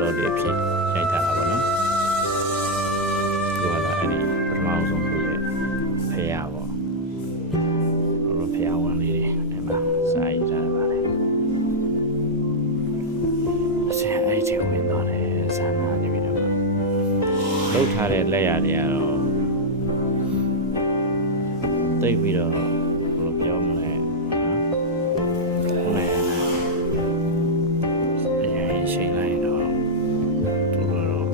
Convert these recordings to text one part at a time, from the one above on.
တော်လေးဖြစ်ရိုက်ထားတာပေါ့နော်ကိုကလည်းအဲ့ဒီပထမဆုံးဆိုတဲ့ဖះပေါ့တို့ဖះဝန်လေးတွေဒီမှာစာရေးထားပါလေဆရာအဲ့ဒီဝင်တော့တယ်ဆန္ဒနေပြီးတော့လောက်ထားတဲ့လက်ရတွေကတော့တိတ်ပြီးတော့ဘယ်လိုပြောမလဲဟုတ်လားအရင်ရှိန်လိုက်တော့သူတို့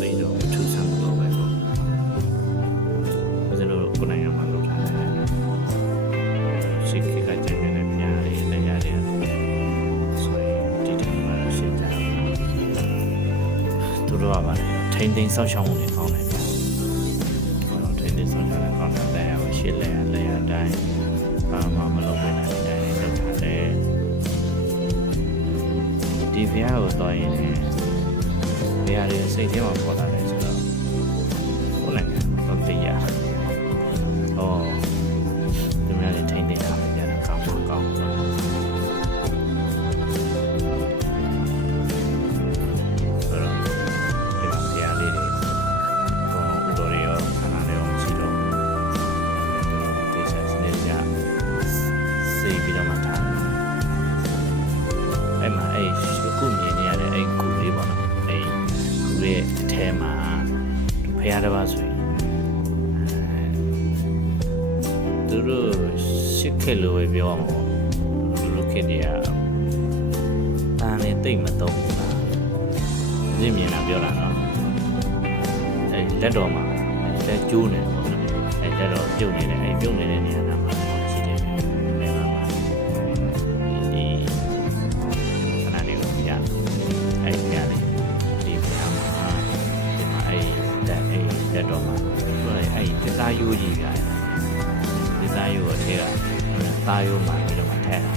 သိတော့ထူးဆန်းတော့ပဲပေါ့ဒါလို့ကိုနိုင်ရမှာလောက်ထားတယ်ရှိခိကကြတဲ့မြားလေးလက်ရတွေဆိုရင်ဒီတိုင်းမှာရှင်းကြသူတို့ကပါထိန်ထိန်ဆောက်ရှောက်မှုတွေကောင်းတယ်ဗျာထိန်ထိန်ဆောက်ရှောက်တဲ့ကောင်းတဲ့ရှင်းလဲလဲအတိုင်းဘာမှမလုပ်နိုင်တဲ့အတိုင်းလုပ်ထားတယ်ဒီဖះကိုတော့ရင်ဖះရဲ့စိတ်ထဲမှာပေါ်လာတယ်ဆိုတော့ဟုတ်လားတော့တရားဒီများလေးထိန်းသိမ်းထားမှပြန်ကောင်းကောင်းတော့ဆိုတော့ဒီဖះလေးတွေကိုဥတော်တွေရောခဏလေးအောင်ကြည့်လို့စိတ်ပြီးတော့မှထားအဲ့မှာအဲ့ခုမြင်နေရတဲ့အဲ့ကူလေးပေါ့နော်အဲ့ကူရဲ့အထဲမှာဖះတစ်ပါးဆိုရင်သူတို့ရှစ်ခေတ်လိုပဲပြောအောင်ပေါ့သူတို့ခေတ်တွေကတန်နေတိတ်မသုံးဘူးလားမြင်မြင်လာပြောတာနော်အဲ့လက်တော်မှာလက်ကျိုးနေပေါ့နော်အဲ့လက်တော်ပြုတ်နေတယ်အဲ့ပြုတ်နေတဲ့နေရာမှာရှိတယ်အဲ့မှာဒီခဏလေးကိုပြအဲ့ပြတယ်ဒီပြမှာဒီမှာအဲ့လက်တော်မှာအဲ့ဒီသားရိုးကြီးပြတယ်ဒီသားရိုးကိုထဲကသားရိုးမှာပြီးတော့ထည့်တာ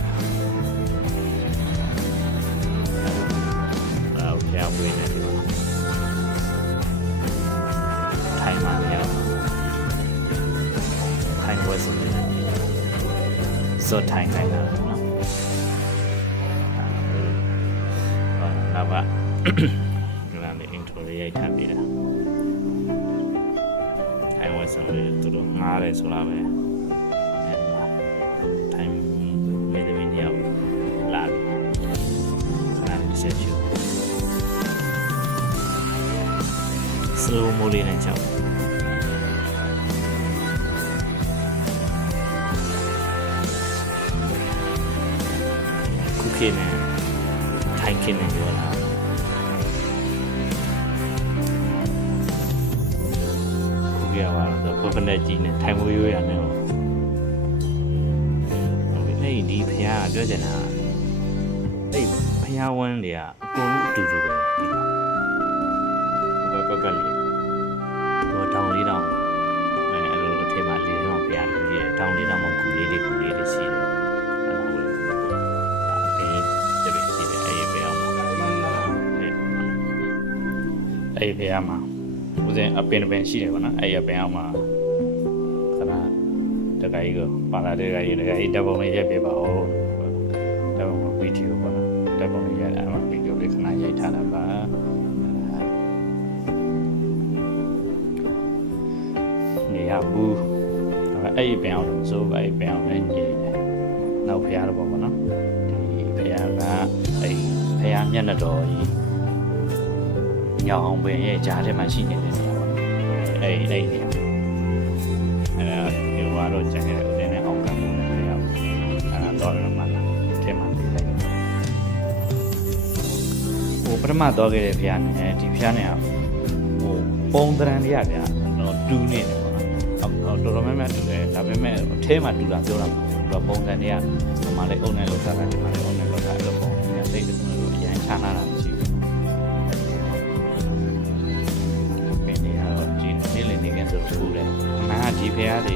အဲ့ဒါပြဝေးနေတယ်ထိုင်မှာလည်းထိုင်ဝတ်စုံနေတယ်စောထိုင်ခိုင်းတာနော်နောက်ပါဒီလားနေ intro လေးရိုက်ထားပြီးတာထိုင်ဝတ်စုံလေးသူတို့ငားတယ်ဆိုတာပဲထိုင်မေးတယ်မင်းရောက်လာခဏလေးဆက်ချူslow mo လေးနဲ့ကြောက်ခုခေတ်နဲ့ထိုင်ခေတ်နဲ့ပြောတာခုခေတ်ကတော့ပပနဲ့ကြီးနဲ့ထိုင်မိုးရိုးရတယ်ဟုတ်အဲ့ဒီဖះကပြောချင်တာအဲ့ဖះဝန်းတွေကအကုန်အတူတူပဲဒီကလေးတော့တောင်းလေးတောင်းအဲ့လိုအထက်မှာလေးတော့ဖះလို့ကြီးတယ်တောင်းလေးတောင်းမှာကူလေးတွေရှိတယ်အဲ့လိုပဲအဲ့ဒီရှိတယ်အဲ့ဖះမှာအဲ့ဖះမှာဦးစင်အပင်ပင်ရှိတယ်ပေါ့နော်အဲ့အပင်အောင်မှာခဏတကကြီးကိုပါလာတဲ့ကကြီးဓာတ်ပုံလေးရိုက်ပြပါဦးဓာတ်ပုံဗီဒီယိုပေါ့နော်ဓာတ်ပုံလေးရိုက်အဲ့မှာဗီဒီယိုလေးခဏရိုက်ထားတာပါနေရဘူးအဲ့ဒီပင်အောင်ဆိုအဲ့ဒီပင်အောင်လည်းညီတယ်နောက်ဖះတော့ပေါ့နော်ဒီဖះကအဲ့ဖះမျက်နှာတော်ကြီးညောင်အောင်ပင်ရဲ့ကြားထဲမှာရှိနေတဲ့နေရာပေါ့အဲ့နေရာအဲ့ဒီဘာလို့ကျန်ခဲ့တဲ့နဲ့အောင်ကမှုနဲ့ဖះအဲ့တော့ရမှာလားထဲမှာပြလိုက်ဟိုပထမတော့ခဲ့တဲ့ဖះနဲ့ဒီဖះနဲ့ဟိုပုံသဏ္ဍာန်တွေကဗျာတော့တူနေတယ်ပေါ့နော်တော်တော်များများတူတယ်ဒါပေမဲ့အထဲမှာတူတာပြောတာမဟုတ်ဘူးပုံစံတွေကဟိုမှာလည်းအုံနဲ့လောက်ထားတာဒီမှာလည်းအုံနဲ့လောက်ထားအဲ့လိုပုံစံစိတ်တူလို့အရင်ချာနာတာမရှိဘူးပင်တွေကတော့ဒီနေ့လနေကဆိုပူတယ်အမှန်ကဒီဖះတွေ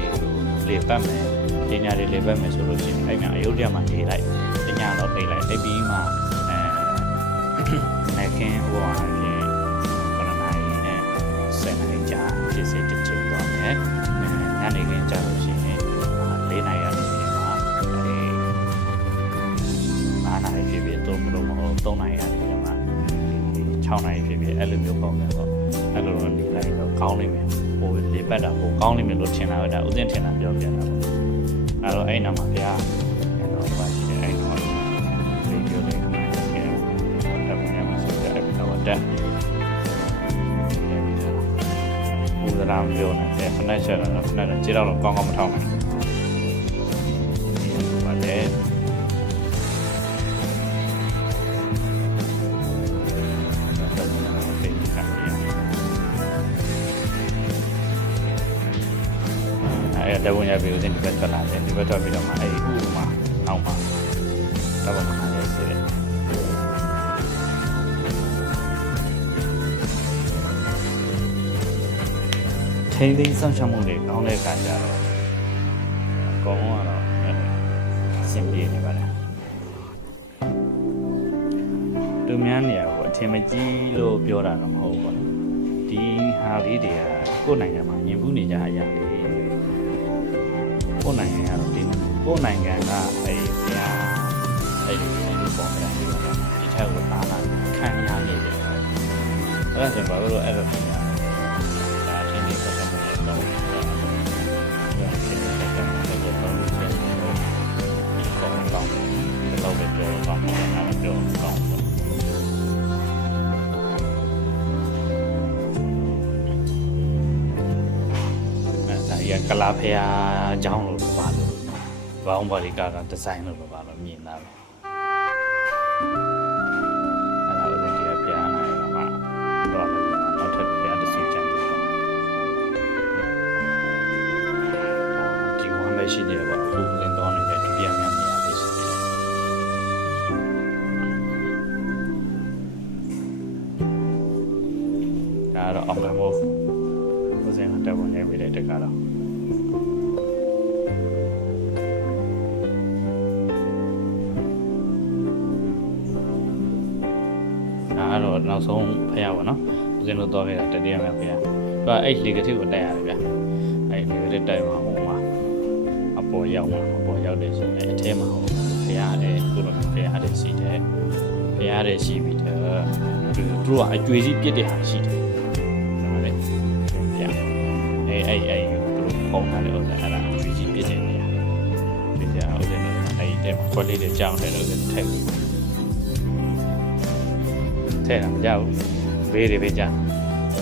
လေပတ်မယ်ပညာတွေလေပတ်မယ်ဆိုလို့ရှိရင်အဲ့မှာအယုဒ္ဓမှာနေလိုက်ပညာတော့ပြေးလိုက်အဲ့ပြီးမှနေကင်းဟိုဟာချင်းခဏနိုင်နဲ့ဆက်နေကြဖြစ်စေတစ်ချိန်တော့မယ်ညနေခင်းကြလို့ရှိရင်၄နိုင်ရနေပြီမှာ9နိုင်ဖြစ်ဖြစ်တော့မလို့မဟုတ်3နိုင်ရနေပြီမှာ 6နိုင်ဖြစ်ဖြစ်အဲ့လိုမျိုးပုံစံပေါ့အဲ့လိုတော့နေလိုက်တော့ကောင်းနေမယ်ပိုလေပတ်တာပိုကောင်းနေမယ်လို့ထင်တာပဲဒါဥစဉ်ထင်တာပြောပြတာပေါ့အဲ့တော့အဲ့နာမှာဗျာအဲ့တော့ဘာရှိတယ်အဲ့တော့ဒီပြောလေးကတပ်ပုံရမှာဆိုတဲ့အဲ့တော့တက်ဘူဒရာမျိုးနဲ့ဖနက်ချက်တော့ဖနက်တော့ခြေတော့ကောင်းကောင်းမထောက်နိုင်ဘူးဘာလဲအဲ့တဝန်ရပြီဦးစင်ဒီဘက်ထွက်လာတယ်ဒီဘက်ထွက်ပြီးတော့မှအဲ့ဥမှာအောက်မှာတော့မှခါလေးစီတယ်ထိန်းသိမ်းဆောင်ရှောက်မှုတွေကောင်းတဲ့အခါကျတော့အကုန်လုံးကတော့အဆင်ပြေနေပါလေသူများနေရာကိုအထင်မကြီးလို့ပြောတာတော့မဟုတ်ဘူးပေါ့နော်ဒီဟာလေးတွေကကိုယ့်နိုင်ငံမှာညင်ဘူးနေကြအရာလေးကိုယ့်နိုင်ငံကတော့ဒီကိုယ့်နိုင်ငံကအဲ့ဘုရားအဲ့ဒီပုံစံမျိုးပေါ့ဒီထက်ကိုလာလာခံရနေတယ်အဲ့ဒါဆိုဘာလို့အဲ့လိုဖြစ်ရလဲဒါအချင်းချင်းဆက်ဆက်မှုတွေတော့ဒီတော့ပဲပြောတော့မှလည်းပြောကောင်းတယ်ကလာဖျားအကြောင်းလို့ပါလို့ဘောင်းဘော်ဒီကာကဒီဇိုင်းလို့ပါလို့မြင်တာပဲအဲ့ဒါဦးဇင်းဒီဖျားနိုင်တော့မှတော့နောက်ထပ်ဖျားတစ်စုကျန်တယ်ဒီဝမ်းပဲရှိနေတယ်ပေါ့အခုဦးဇင်းတော့နေတဲ့ဒုတိယမြောက်နေရာပဲရှိနေတယ်ဒါတော့အောင်ကမို့ဦးဇင်းကတက်ဝင်နေပြီတဲ့တကတော့အဲ့တော့နောက်ဆုံးဖျားပါနော်ဦးဇင်းတို့တော့ခဲ့တာတတိယမြောက်ဖျားသူကအဲ့လေကတိကိုတက်ရတယ်ဗျအဲ့လေကတိတက်မှာဟိုမှာအပေါ်ရောက်တယ်ဆိုရင်အထဲမှာဟိုဖျားတယ်ခုလိုဖျားတယ်ရှိတယ်ဖျားတယ်ရှိပြီးတော့သူတို့ကအကျွေးစီပြစ်တဲ့ဟာရှိတယ်ဟုတ်တယ်ဖျားအဲ့သူတို့ဖုံးထားတဲ့ဥစ္စာအဲ့ဒါအကျွေးစီပြစ်တဲ့နေရာဒီကြဦးဇင်းတို့အဲ့ဒီတဲမှာခွက်လေးတွေကြောင်းတယ်လို့ထည့်ထဲတာမကြောက်ဘေးတွေပဲကြာ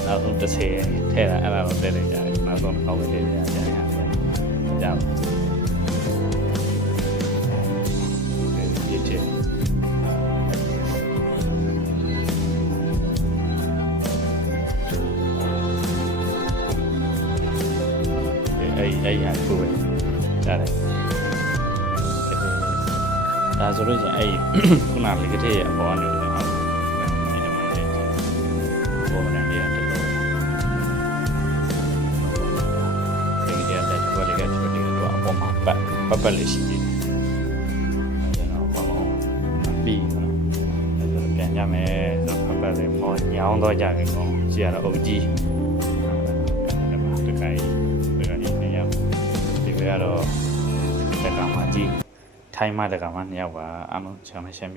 နောက်ဆုံး30ထဲတာအဲ့ဒါတော့တက်နေကြတယ်နောက်ဆုံးအောက်ပဲထည့်ရကြတယ်မကြောက်ဒီထည့်အဲ့ရခုပဲကြားတယ်ဒါဆိုလို့ချင်းအဲ့ခုနလေကတိရဲ့အပေါ်ကနေပေါ်နေတယ်တော့ဒီကတည်းကပေါ်လေကချိုးတယ်တော့အပေါ်မှာပတ်လေးရှိသေးတယ်အဲ့ဒါတော့ဘောင်းပြီးတော့ပြန်ကြမယ်ပတ်လေးပေါ်ညောင်းတော့ကြပြီကောရှိရတော့အုပ်ကြီးတခိုင်နေရဒီဘက်ကတော့တက္ကမကြီးထိုင်းမတက္ကမ2ယောက်ပါအမှန်ချမ်းရှမ်း